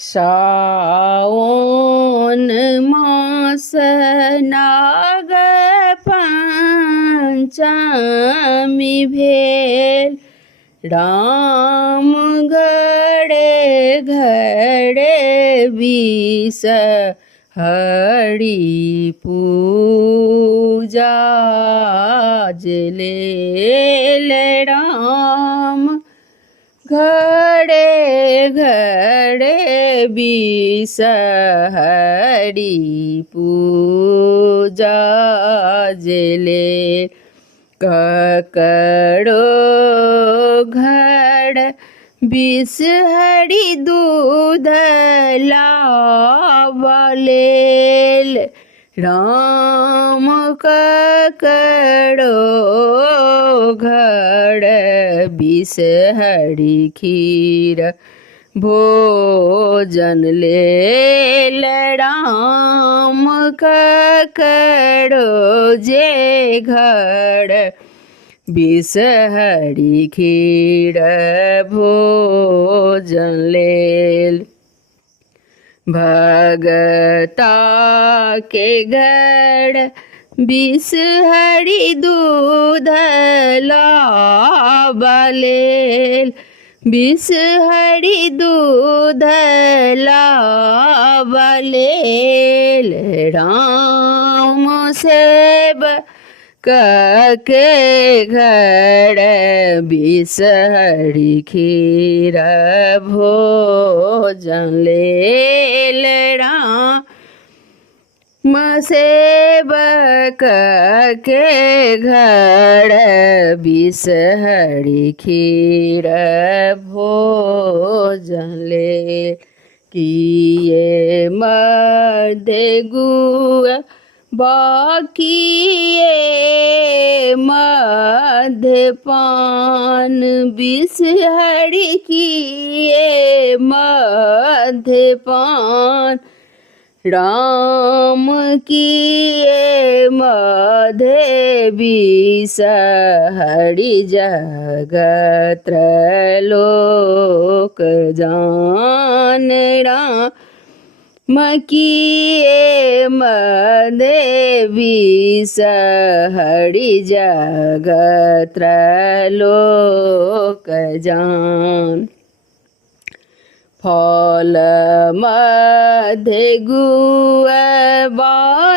श्रावण मास नाग पंचमी भेल राम गड़े घड़े बीस हरि पूजा जलेल राम घड़े घड़े बीस हरि पूजा जले ककड़ो घड़ बीस हरि दूध लावलेल राम ककड़ो घड़ बीस हरि खीर भोजन लेल राम ककड़ो जे घड़ बीस हरि खीर भोजन लेल भगता के घड़ बीस हरि दूध लावलेल बीस हरि दूध लावलेल राम सेब के घड़ बीस हरि खीर भोजन लेल राम सेवक के घड़ बीस हरि खीर भोजन लेल किए मध्य गुआ बाकिए मध्यपान बीस हरि किए मध्यपान राम किए मध्य बीस हरि जगत त्रैलोक जान राम किए मध्य बीस हरि जगत त्रैलोक जान फल मध्य गुआ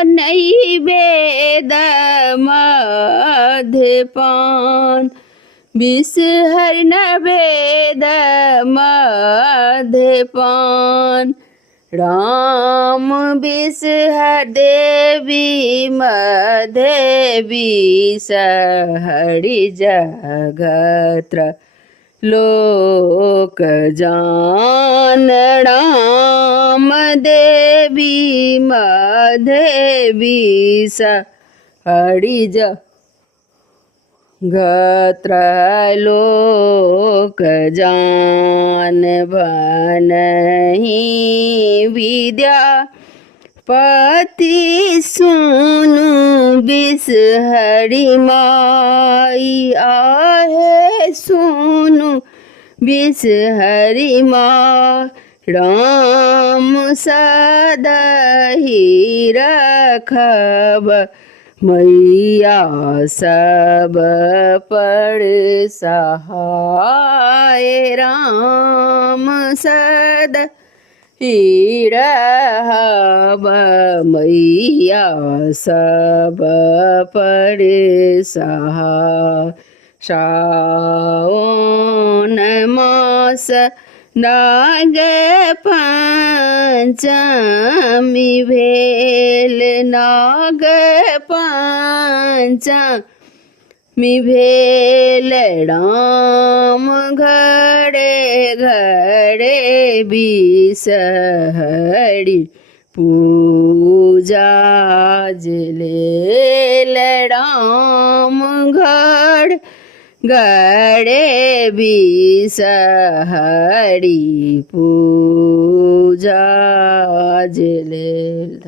नैवेद मध्यपान बीस हरि नैवेद मध्यपान राम बीस हरि देवी मध्य बीस हरि जगत लोक जान राम देवी मध्य बीस हरि जगत लोक जान भनहि विद्या पति सुनु बीस हरि माई आहे सुनु बीस हरि माँ राम सदहि रखब मैया सब पर सहाय राम सद रहब मैया सब पर सहाय श्रावण मास नाग पंचमी भेल नाग पंचमी भेल राम घड़े घड़े बीस हरि पूजा जलेल राम घड़ गड़े बीस हरि पूजा जलेल।